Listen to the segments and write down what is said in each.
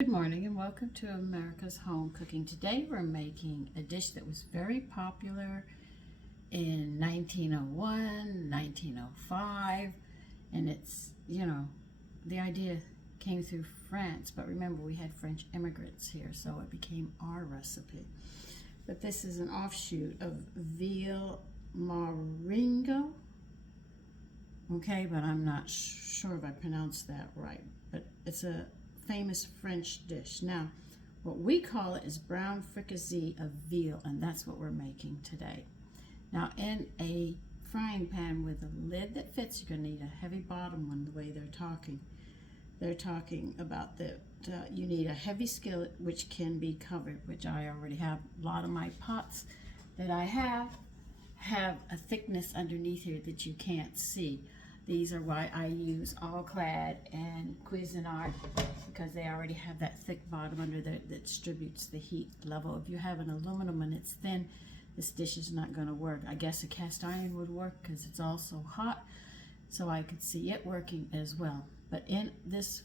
Good morning and welcome to America's Home Cooking. Today we're making a dish that was very popular in 1901, 1905, and the idea came through France, but remember we had French immigrants here, so it became our recipe. But this is an offshoot of veal maringo, okay, but I'm not sure if I pronounced that right, but it's a famous French dish. Now, what we call it is brown fricassee of veal, and that's what we're making today. Now, in a frying pan with a lid that fits, you're going to need a heavy bottom one, the way they're talking. They're talking about that you need a heavy skillet which can be covered, which I already have. A lot of my pots that I have a thickness underneath here that you can't see. These are why I use All Clad and Cuisinart, because they already have that thick bottom under there that distributes the heat level. If you have an aluminum and it's thin, this dish is not going to work. I guess a cast iron would work because it's also hot, so I could see it working as well. But in this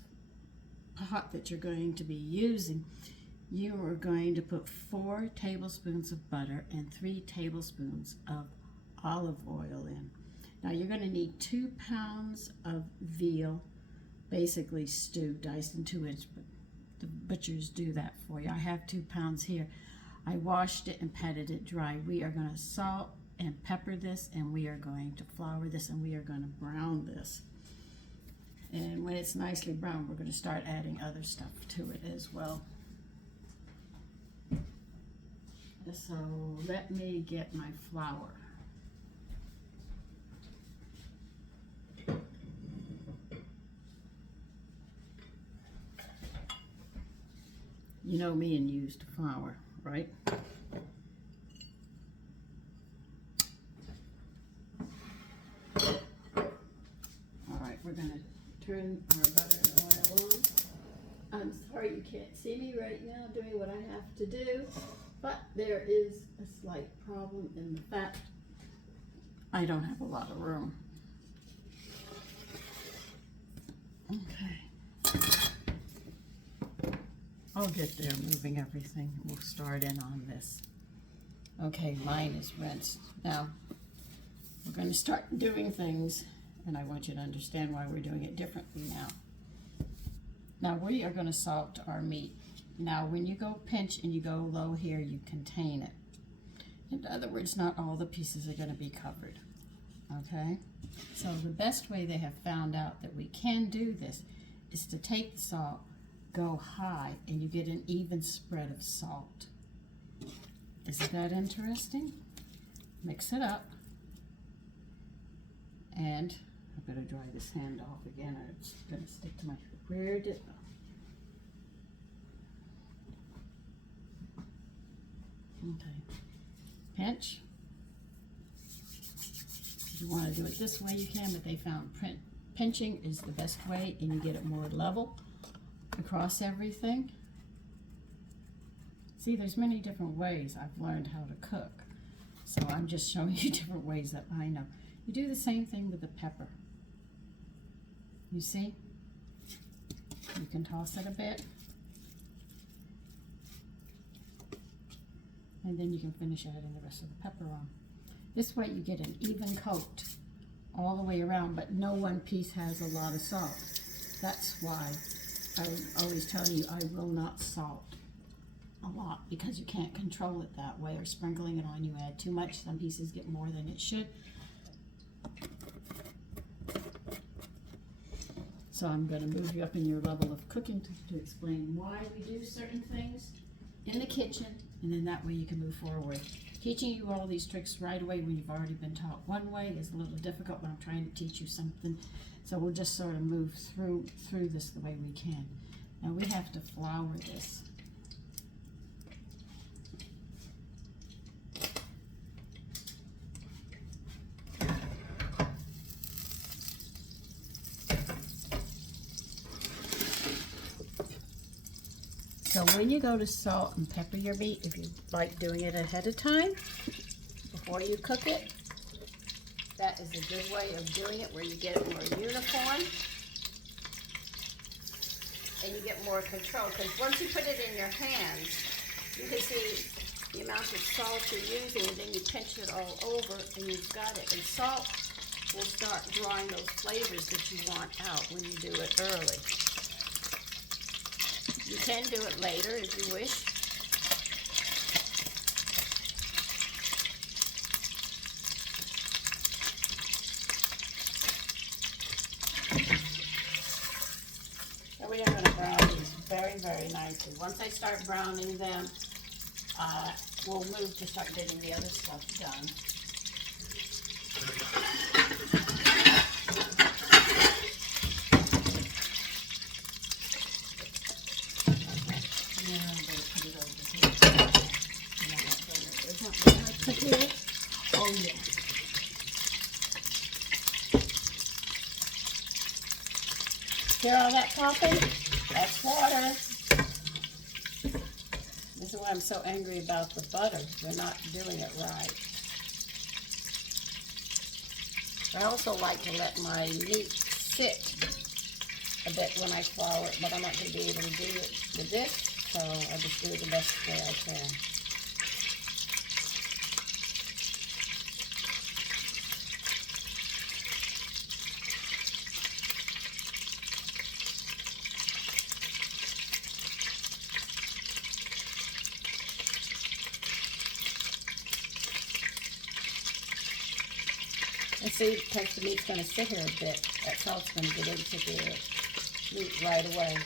pot that you're going to be using, you are going to put 4 tablespoons of butter and 3 tablespoons of olive oil in. Now you're going to need 2 pounds of veal, basically stewed, diced in 2-inch, but the butchers do that for you. I have 2 pounds here. I washed it and patted it dry. We are going to salt and pepper this, and we are going to flour this, and we are going to brown this. And when it's nicely brown, we're going to start adding other stuff to it as well. So let me get my flour. You know me and used flour, right? All right, we're gonna turn our butter and oil on. I'm sorry you can't see me right now doing what I have to do, but there is a slight problem in the fact I don't have a lot of room. Okay. I'll get there moving everything. We'll start in on this. Okay, mine is rinsed. Now, we're going to start doing things, and I want you to understand why we're doing it differently now. Now, we are going to salt our meat. Now, when you go pinch and you go low here, you contain it. In other words, not all the pieces are going to be covered. Okay? So the best way they have found out that we can do this is to take the salt, go high, and you get an even spread of salt. Isn't that interesting? Mix it up, and I better dry this hand off again or it's going to stick to my, where did, okay, pinch. If you want to do it this way you can, but they found pinching is the best way, and you get it more level across everything. See, there's many different ways I've learned how to cook, so I'm just showing you different ways that I know. You do the same thing with the pepper. You see? You can toss it a bit, and then you can finish adding the rest of the pepper on. This way you get an even coat all the way around, but no one piece has a lot of salt. That's why I always tell you I will not salt a lot, because you can't control it that way, or sprinkling it on, you add too much. Some pieces get more than it should. So I'm going to move you up in your level of cooking to explain why we do certain things in the kitchen, and then that way you can move forward. Teaching you all these tricks right away when you've already been taught one way is a little difficult, but I'm trying to teach you something. So we'll just sort of move through this the way we can. Now we have to flour this. So when you go to salt and pepper your meat, if you like doing it ahead of time, before you cook it, that is a good way of doing it, where you get it more uniform. and you get more control. Because once you put it in your hands, you can see the amount of salt you're using, and then you pinch it all over, and you've got it. And salt will start drawing those flavors that you want out when you do it early. You can do it later if you wish. So we are going to brown these very, very nicely. Once I start browning them, we'll move to start getting the other stuff done. Now I'm going to put it over here. Oh, yeah. Hear all that popping? That's water. This is why I'm so angry about the butter. They're not doing it right. I also like to let my meat sit a bit when I flour it, but I'm not going to be able to do it with this, so I just do it the best way I can. And see, because the meat's going to sit here a bit, that salt's going to get into the meat right away.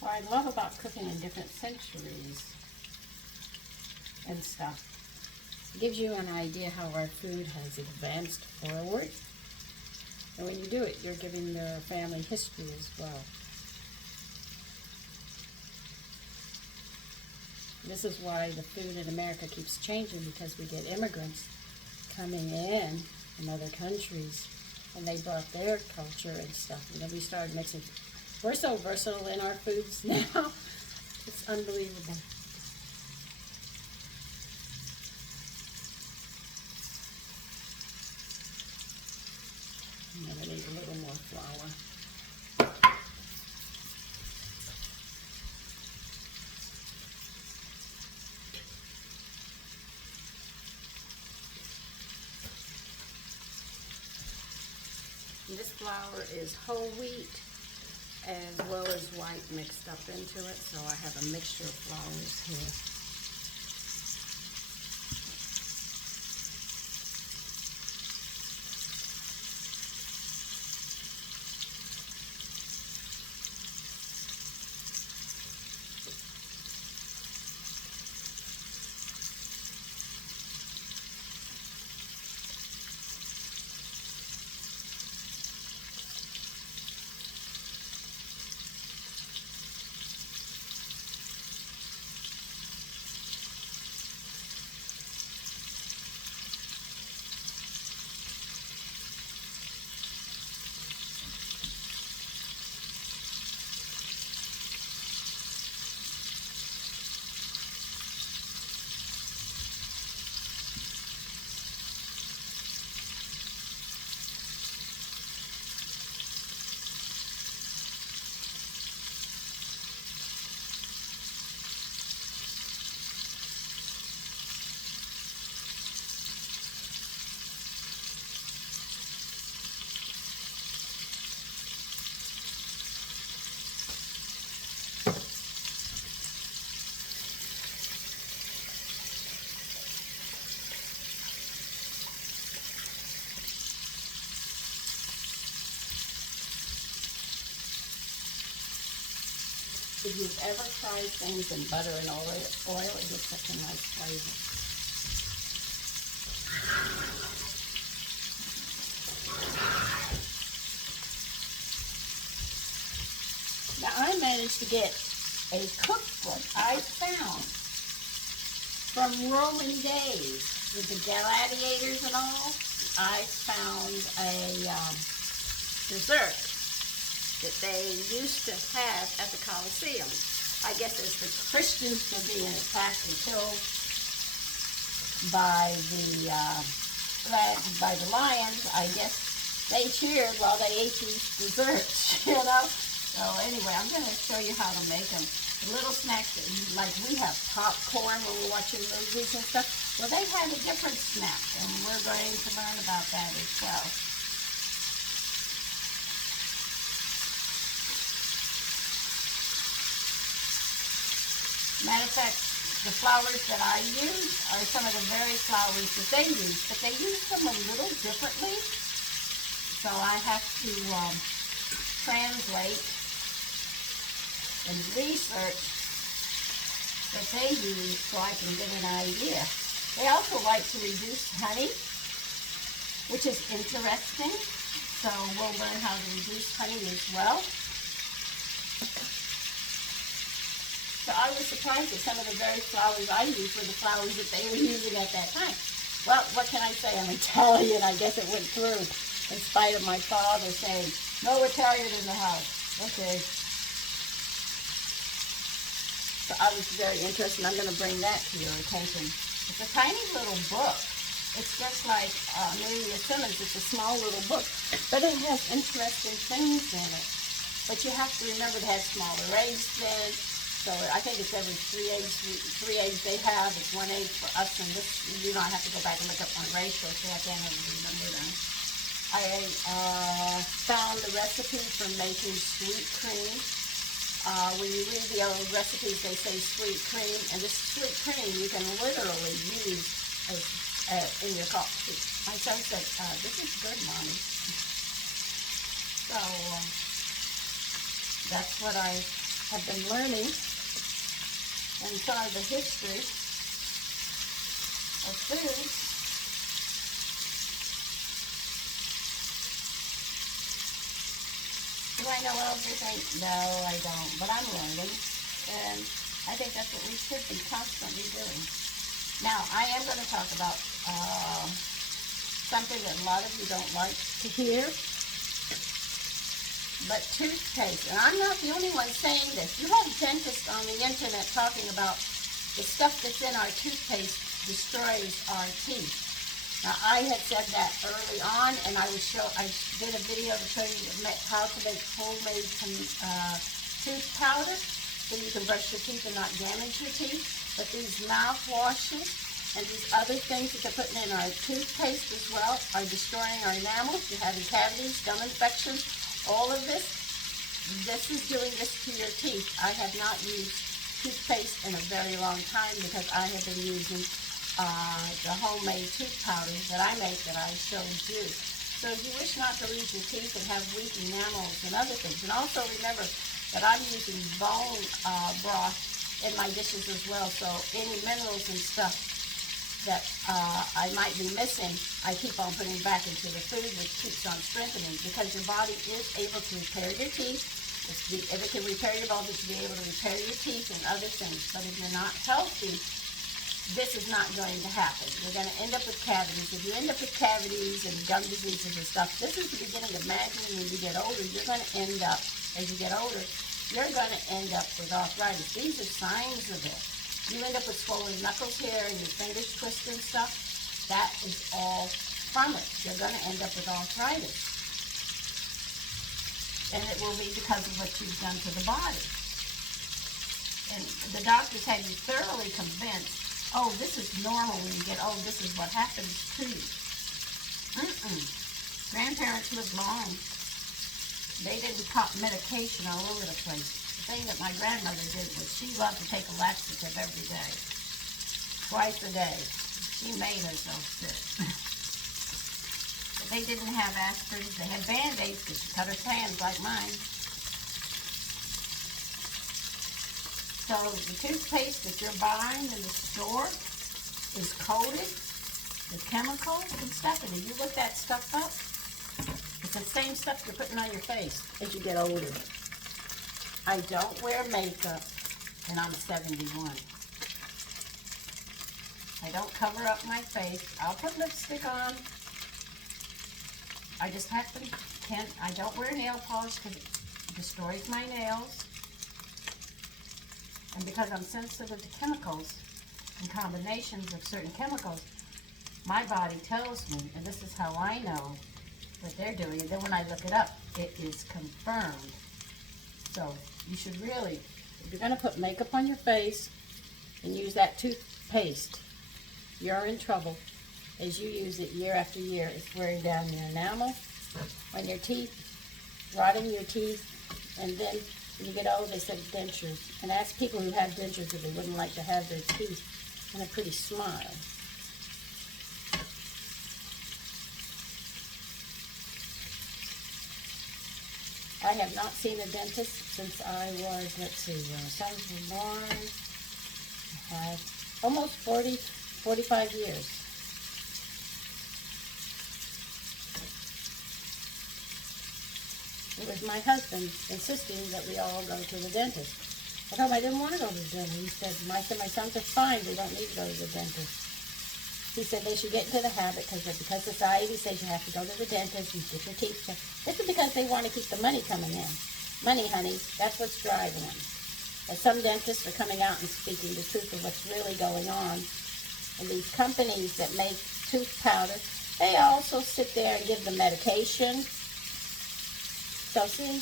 What I love about cooking in different centuries and stuff, it gives you an idea how our food has advanced forward. And when you do it, you're giving your family history as well. This is why the food in America keeps changing, because we get immigrants coming in from other countries, and they brought their culture and stuff. And then we started mixing. We're so versatile in our foods now. It's unbelievable. I'm going to need a little more flour. And this flour is whole wheat as well as white mixed up into it, so I have a mixture of flours here. If you've ever fried things in butter and oil, it gives such a nice flavor. Now I managed to get a cookbook I found from Roman days with the gladiators and all. I found a dessert that they used to have at the Colosseum. I guess as the Christians were being attacked and killed by the lions, I guess they cheered while they ate these desserts, you know. So anyway, I'm going to show you how to make them. The little snacks, like we have popcorn when we're watching movies and stuff. Well, they have a different snack, and we're going to learn about that as well. Matter of fact, the flours that I use are some of the very flours that they use, but they use them a little differently. So I have to translate and research that they use so I can get an idea. They also like to reduce honey, which is interesting. So we'll learn how to reduce honey as well. So I was surprised that some of the very flours I used were the flours that they were using at that time. Well, what can I say? I'm Italian. I guess it went through in spite of my father saying, no Italian in the house. Okay. So I was very interested, and I'm going to bring that to your attention. It's a tiny little book. It's just like Amelia Simmons. It's a small little book, but it has interesting things in it. But you have to remember it has smaller eggs then. So I think it's every three eggs they have. It's 1 egg for us, and this, you know, I have to go back and look up my ratio, so I can't even remember them. I found the recipe for making sweet cream. When you read the old recipes, they say sweet cream, and this sweet cream you can literally use in your coffee. My son said, this is good, Mommy. So that's what I have been learning, and some of the history of food. Do I know everything? No, I don't, but I'm learning, and I think that's what we should be constantly doing. Now, I am going to talk about something that a lot of you don't like to hear, but toothpaste. And I'm not the only one saying this. You have dentists on the internet talking about the stuff that's in our toothpaste destroys our teeth. Now, I had said that early on, and I did a video to show you how to make homemade tooth powder so you can brush your teeth and not damage your teeth. But these mouthwashes and these other things that they're putting in our toothpaste as well are destroying our enamels. You're having cavities, gum infections, all of this. This is doing this to your teeth. I have not used toothpaste in a very long time because I have been using the homemade tooth powders that I make that I showed you. So if you wish not to lose your teeth and have weak enamels and other things, and also remember that I'm using bone broth in my dishes as well, so any minerals and stuff that I might be missing, I keep on putting back into the food, which keeps on strengthening, because your body is able to repair your teeth. If it can repair your body, to be able to repair your teeth and other things. But if you're not healthy, this is not going to happen. You're going to end up with cavities. If you end up with cavities and gum diseases and stuff, this is the beginning of imagining when you get older, you're going to end up, as you get older, you're going to end up with arthritis. These are signs of it. You end up with swollen knuckles here and your fingers twist and stuff. That is all from it. You're going to end up with arthritis. And it will be because of what you've done to the body. And the doctors had you thoroughly convinced, oh, this is normal when you get old. This is what happens to you. Grandparents lived long. They didn't pop medication all over the place. The thing that my grandmother did was she loved to take a laxative every day. Twice a day. She made herself sick. But they didn't have aspirin. They had Band-Aids because she cut her hands like mine. So the toothpaste that you're buying in the store is coated with chemicals and stuff. And if you look that stuff up, it's the same stuff you're putting on your face as you get older. I don't wear makeup, and I'm 71. I don't cover up my face. I'll put lipstick on. I just I don't wear nail polish because it destroys my nails. And because I'm sensitive to chemicals and combinations of certain chemicals, my body tells me, and this is how I know what they're doing. And then when I look it up, it is confirmed. So you should really, if you're going to put makeup on your face and use that toothpaste, you're in trouble. As you use it year after year, it's wearing down your enamel on your teeth, rotting your teeth, and then when you get old, they said dentures. And ask people who have dentures if they wouldn't like to have their teeth in a pretty smile. I have not seen a dentist since I was, let's see, when my son was born. I have almost 45 years. It was my husband insisting that we all go to the dentist. I told him I didn't want to go to the dentist. He said, my sons are fine. They don't need to go to the dentist. He said they should get into the habit because society says you have to go to the dentist and get your teeth checked. This is because they want to keep the money coming in. Money, honey, that's what's driving them. And some dentists are coming out and speaking the truth of what's really going on. And these companies that make tooth powder, they also sit there and give the medication. So see,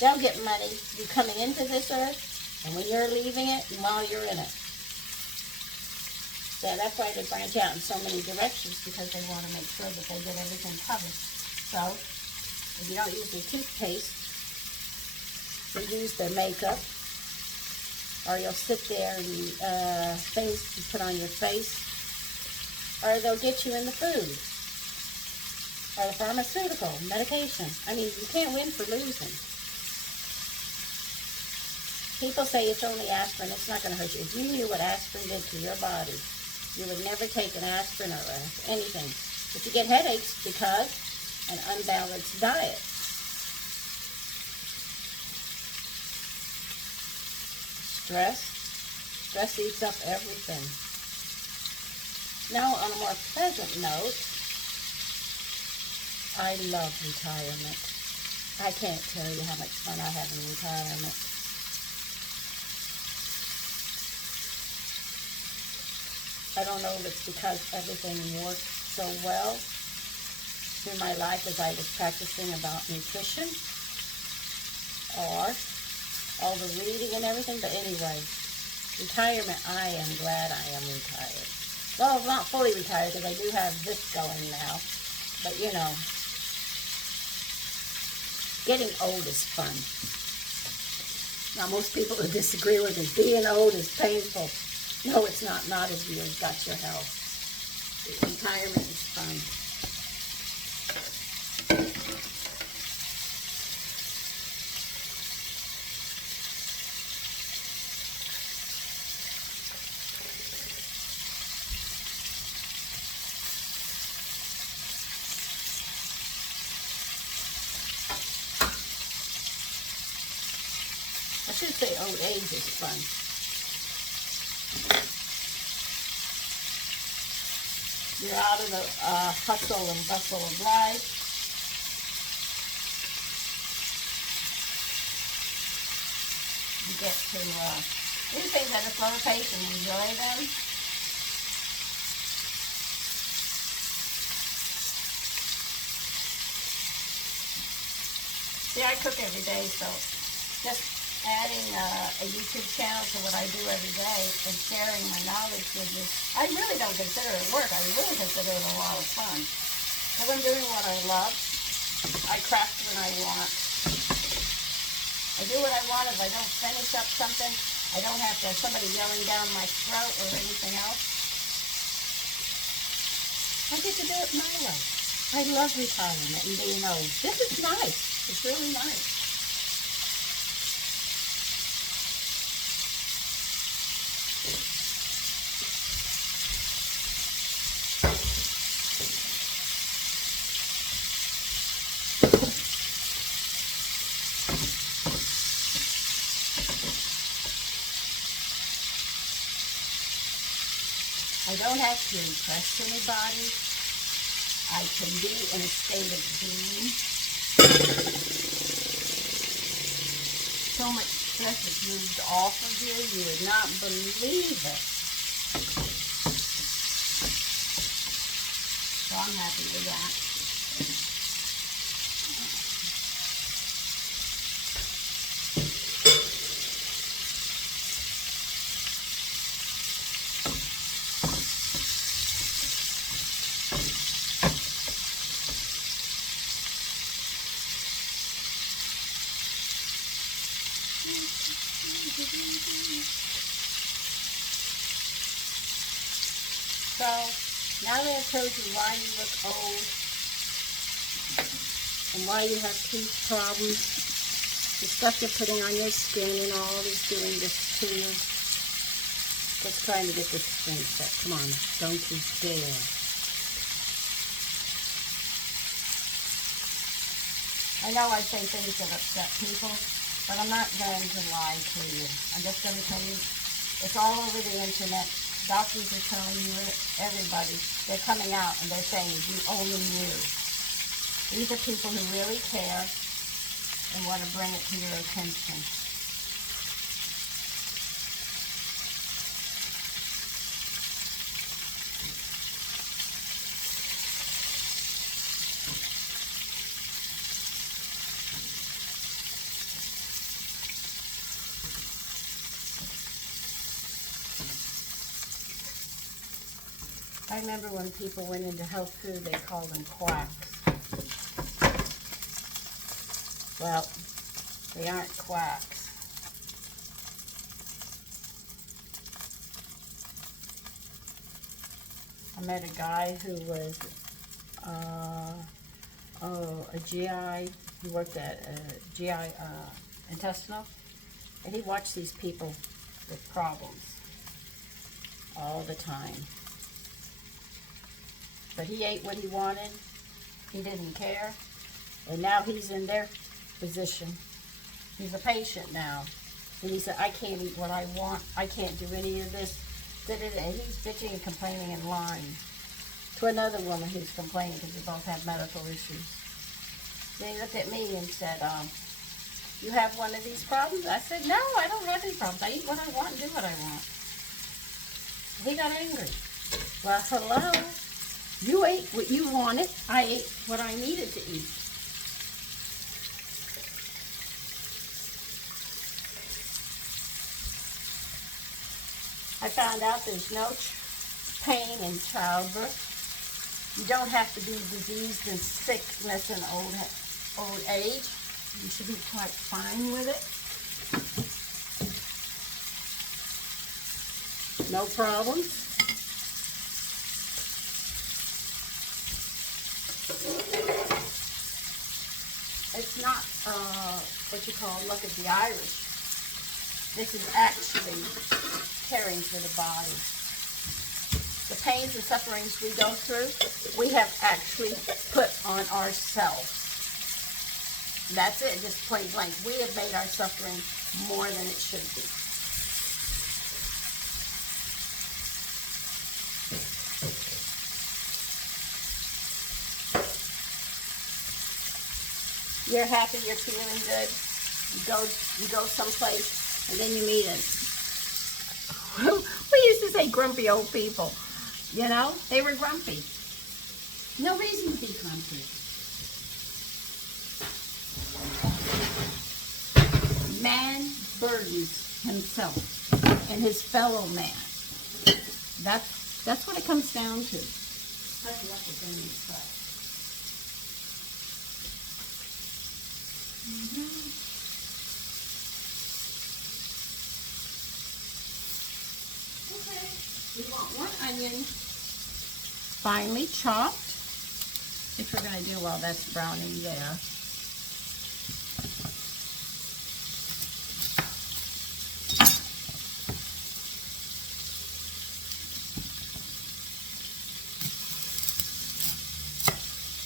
they'll get money, you coming into this earth, and when you're leaving it, and while you're in it. So that's why they branch out in so many directions, because they want to make sure that they get everything covered. So, if you don't use their toothpaste, they use their makeup, or you'll sit there and things you put on your face, or they'll get you in the food, or the pharmaceutical, medication. I mean, you can't win for losing. People say it's only aspirin, it's not going to hurt you. If you knew what aspirin did to your body, you would never take an aspirin or anything. But you get headaches because an unbalanced diet. Stress eats up everything. Now, on a more pleasant note, I love retirement. I can't tell you how much fun I have in retirement. I don't know if it's because everything worked so well through my life as I was practicing about nutrition, or all the reading and everything, but anyway, retirement, I am glad I am retired. Well, I'm not fully retired because I do have this going now, but you know, getting old is fun. Now, most people would disagree with it. Being old is painful. No, it's not. Not if you've got your health. Retirement is fun. I should say old age is fun. You're out of the hustle and bustle of life. You get to do things at a slower pace and enjoy them. See, I cook every day, so just adding a YouTube channel to what I do every day and sharing my knowledge with you. I really don't consider it work. I really consider it a lot of fun. Because I'm doing what I love. I craft when I want. I do what I want. If I don't finish up something, I don't have to have somebody yelling down my throat or anything else. I get to do it my way. I love retirement and being old. This is nice. It's really nice. I don't have to impress anybody. I can be in a state of being. So much stress is moved off of you, you would not believe it. So I'm happy with that. So, now that I've told you why you look old and why you have teeth problems, the stuff you're putting on your skin and all is doing this to you, just trying to get this thing set. Come on, don't you dare. I know I say things that upset people, but I'm not going to lie to you. I'm just going to tell you, it's all over the internet. Doctors are telling you it, everybody. They're coming out and they're saying, you only knew. These are people who really care and want to bring it to your attention. I remember when people went into health food, they called them quacks. Well, they aren't quacks. I met a guy who was a GI. He worked at GI intestinal, and he watched these people with problems all the time. But he ate what he wanted. He didn't care. And now he's in their position. He's a patient now. And he said, I can't eat what I want. I can't do any of this. And he's bitching and complaining and lying to another woman who's complaining because they both have medical issues. Then he looked at me and said, you have one of these problems? I said, no, I don't have any problems. I eat what I want and do what I want. He got angry. Well, hello. You ate what you wanted. I ate what I needed to eat. I found out there's no pain in childbirth. You don't have to be diseased and sickness and old age. You should be quite fine with it. No problems. It's not what you call luck of the Irish. This is actually caring for the body. The pains and sufferings we go through, we have actually put on ourselves. That's it, just point blank. We have made our suffering more than it should be. You're happy, you're feeling good. You go someplace, and then you meet it. We used to say grumpy old people. You know, they were grumpy. No reason to be grumpy. Man burdens himself and his fellow man. That's what it comes down to. Okay, we want one onion finely chopped. If we're going to do, well, that's browning there.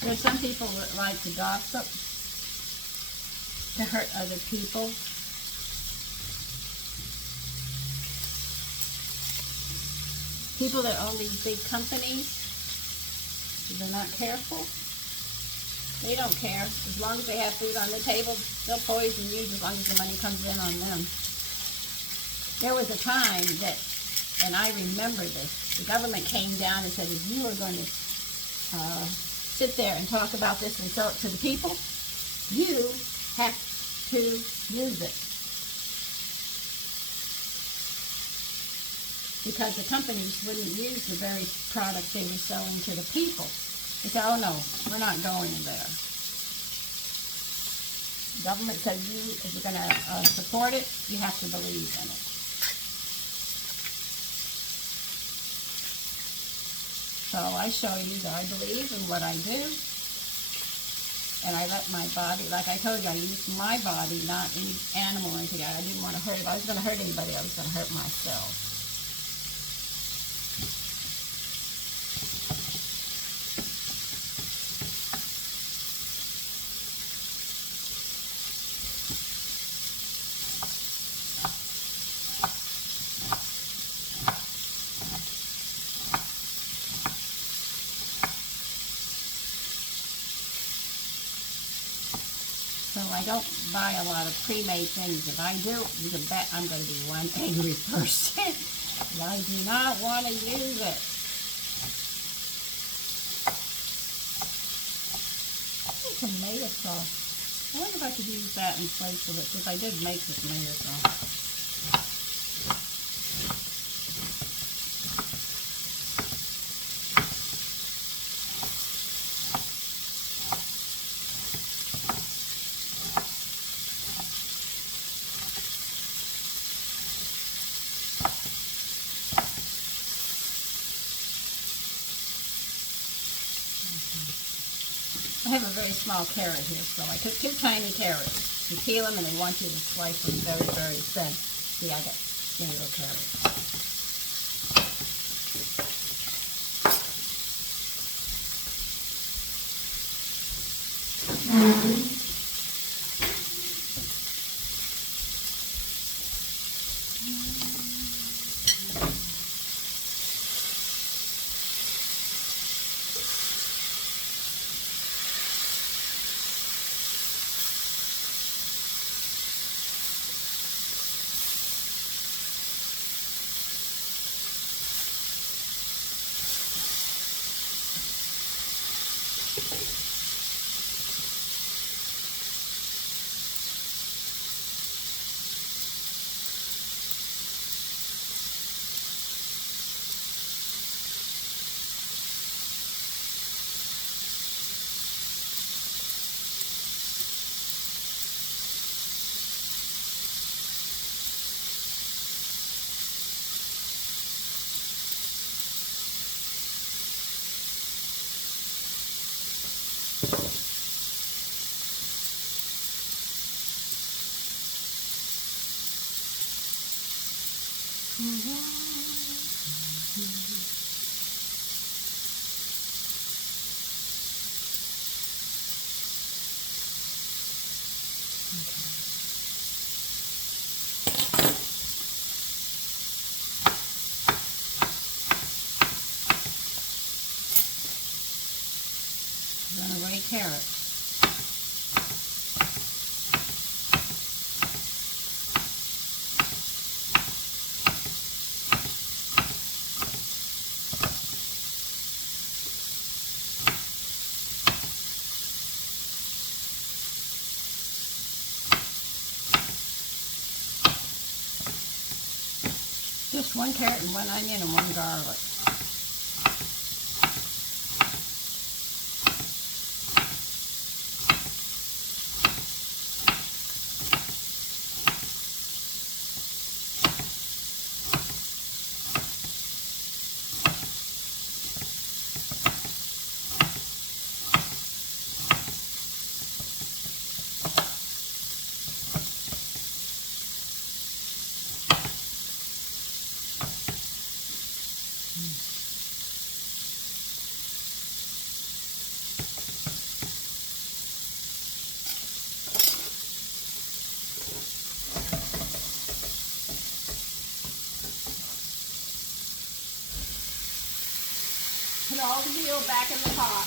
There's some people that like to gossip, to hurt other people. People that own these big companies, if they're not careful, they don't care. As long as they have food on the table, they'll poison you as long as the money comes in on them. There was a time that, and I remember this, the government came down and said, if you are going to sit there and talk about this and sell it to the people, you have to use it. Because the companies wouldn't use the very product they were selling to the people. They said, oh no, we're not going there. The government said, if you're going to support it, you have to believe in it. So I show you that I believe in what I do. And I let my body, like I told you, I use my body, not any animal or anything. I didn't want to hurt it. If I was going to hurt anybody, I was going to hurt myself. So I don't buy a lot of pre-made things. If I do, you can bet I'm going to be one angry person. I do not want to use it. Tomato sauce. I wonder if I could use that in place of it, because I did make the tomato sauce. I have a very small carrot here, so I took 2 tiny carrots. You peel them and they want you to slice them very, very thin. See, I got skinny little carrots. I'm going to weigh carrots. Just 1 carrot and 1 onion and 1 garlic. Put all the veal back in the pot.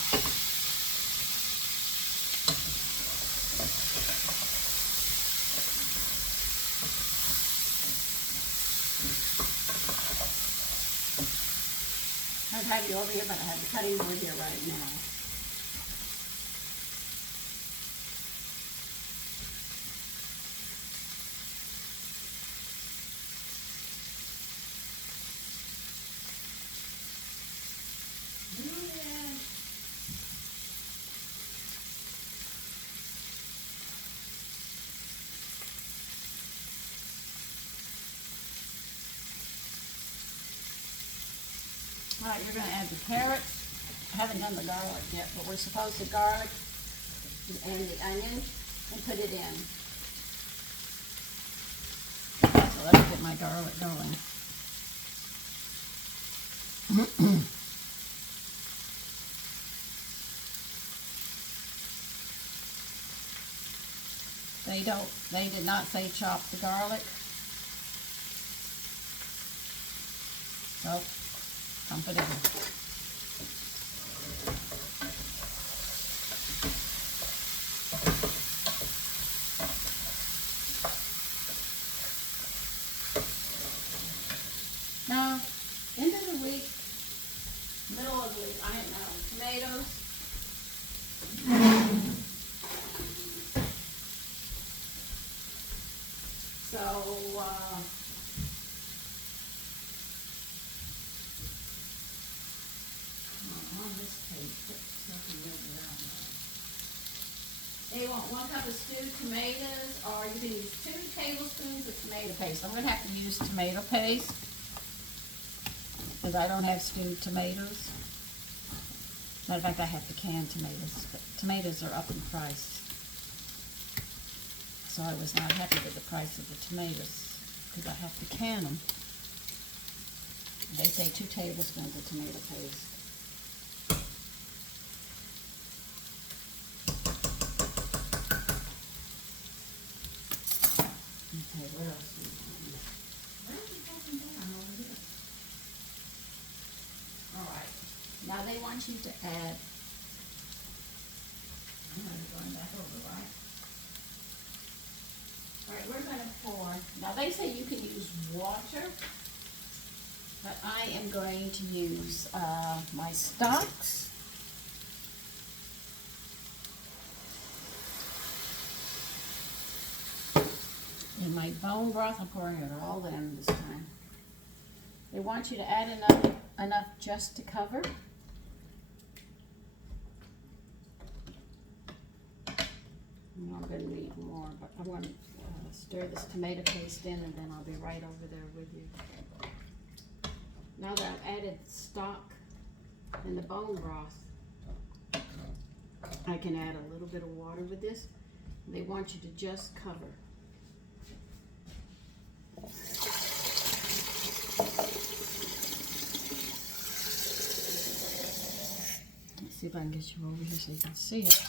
I'd have you over here, but I have the cutting board here right now. All right, you're going to add the carrots. I haven't done the garlic yet, but we're supposed to garlic and the onion and put it in. So let's get my garlic going. They did not say chop the garlic. Nope. Dump it in. Now, end of the week, middle of the week, I don't know, tomatoes. So, on this page, put something over around there. You want 1 cup of stewed tomatoes, or you can use 2 tablespoons of tomato paste. I'm going to have to use tomato paste because I don't have stewed tomatoes. Matter of fact, I have the canned tomatoes, but tomatoes are up in price. So I was not happy with the price of the tomatoes because I have to can them. They say 2 tablespoons of tomato paste. Okay, what else do we want? Where are you taking down over here? Alright, now they want you to add, I'm going back over, right? Alright, we're going to pour, now they say you can use water, but I am going to use my stocks. In my bone broth, I'm pouring it all in this time. They want you to add enough just to cover. I'm going to need more, but I want to stir this tomato paste in, and then I'll be right over there with you. Now that I've added stock in the bone broth, I can add a little bit of water with this. They want you to just cover. Let's see if I can get you over here so you can see it.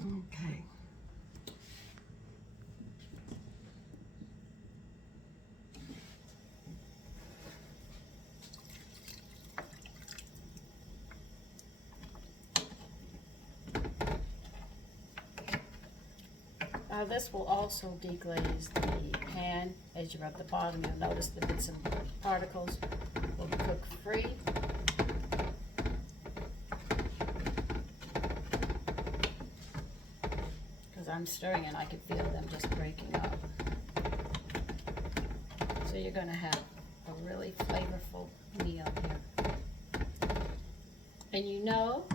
Okay. This will also deglaze the pan. As you're at the bottom, you'll notice that bits and particles will be cook free. Because I'm stirring and I can feel them just breaking up. So you're going to have a really flavorful meal here. And you know,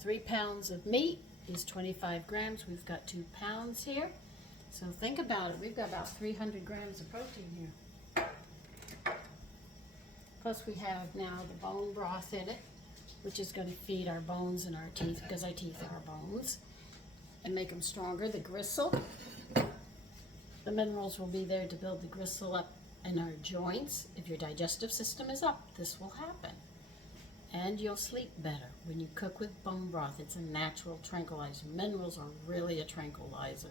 3 pounds of meat is 25 grams. We've got 2 pounds here. So think about it. We've got about 300 grams of protein here. Plus we have now the bone broth in it, which is going to feed our bones and our teeth, because our teeth are bones, and make them stronger. The gristle, the minerals will be there to build the gristle up in our joints. If your digestive system is up, this will happen. and you'll sleep better. When you cook with bone broth, it's a natural tranquilizer. Minerals are really a tranquilizer.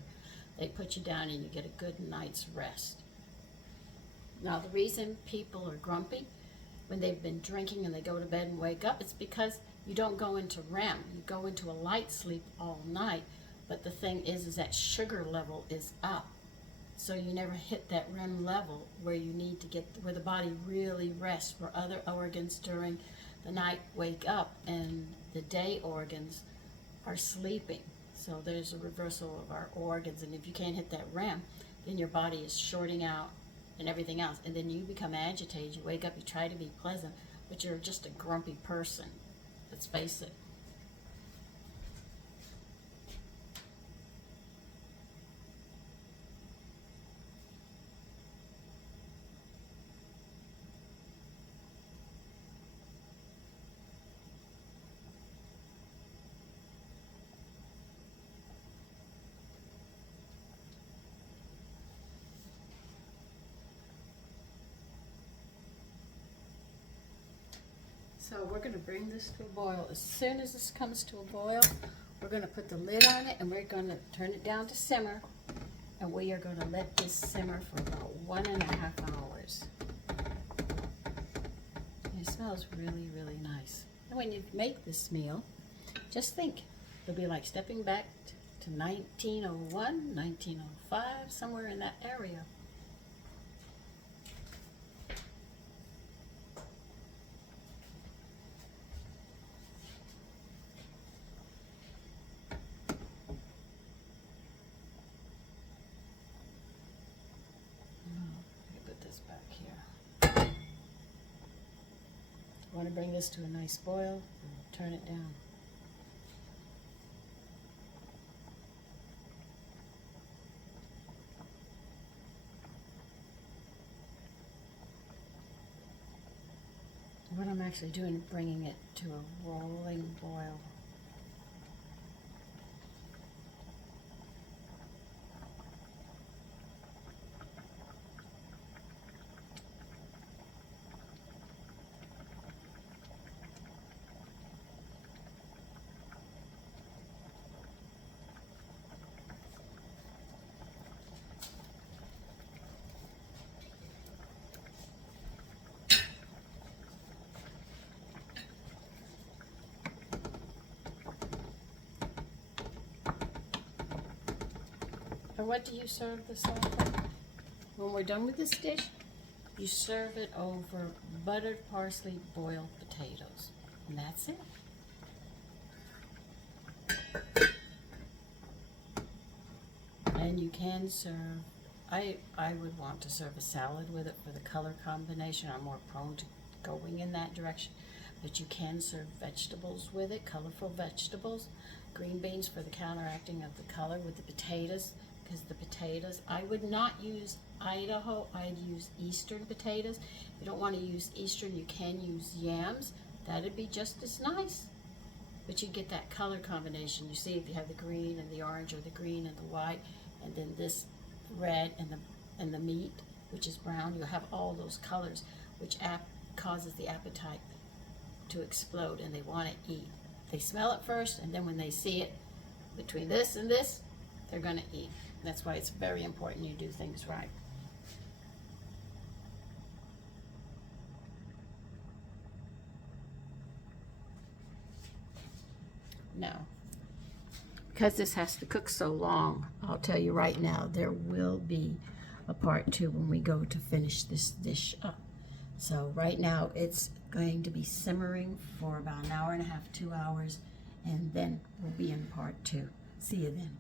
They put you down and you get a good night's rest. Now, the reason people are grumpy when they've been drinking and they go to bed and wake up, it's because you don't go into REM. You go into a light sleep all night, but the thing is that sugar level is up. So you never hit that REM level where you need to get, where the body really rests, where other organs during the night wake up and the day organs are sleeping. So there's a reversal of our organs, and if you can't hit that REM, then your body is shorting out and everything else, and then you become agitated. You wake up, you try to be pleasant, but you're just a grumpy person. Let's face it. So we're going to bring this to a boil. As soon as this comes to a boil, we're going to put the lid on it and we're going to turn it down to simmer. And we are going to let this simmer for about 1.5 hours. And it smells really, really nice. And when you make this meal, just think, it'll be like stepping back to 1901, 1905, somewhere in that area. I want to bring this to a nice boil and turn it down. What I'm actually doing is bringing it to a rolling boil. And what do you serve this over? When we're done with this dish, you serve it over buttered parsley boiled potatoes. And that's it. And you can serve, I would want to serve a salad with it for the color combination. I'm more prone to going in that direction. But you can serve vegetables with it, colorful vegetables. Green beans for the counteracting of the color with the potatoes. Because the potatoes, I would not use Idaho, I'd use Eastern potatoes. If you don't want to use Eastern, you can use yams. That'd be just as nice. But you get that color combination. You see if you have the green and the orange, or the green and the white, and then this red and the meat, which is brown. You'll have all those colors, which causes the appetite to explode, and they want to eat. They smell it first, and then when they see it, between this and this, they're going to eat. That's why it's very important you do things right. Now, because this has to cook so long, I'll tell you right now, there will be a part 2 when we go to finish this dish up. So right now it's going to be simmering for about 1.5 hours, 2 hours, and then we'll be in part 2. See you then.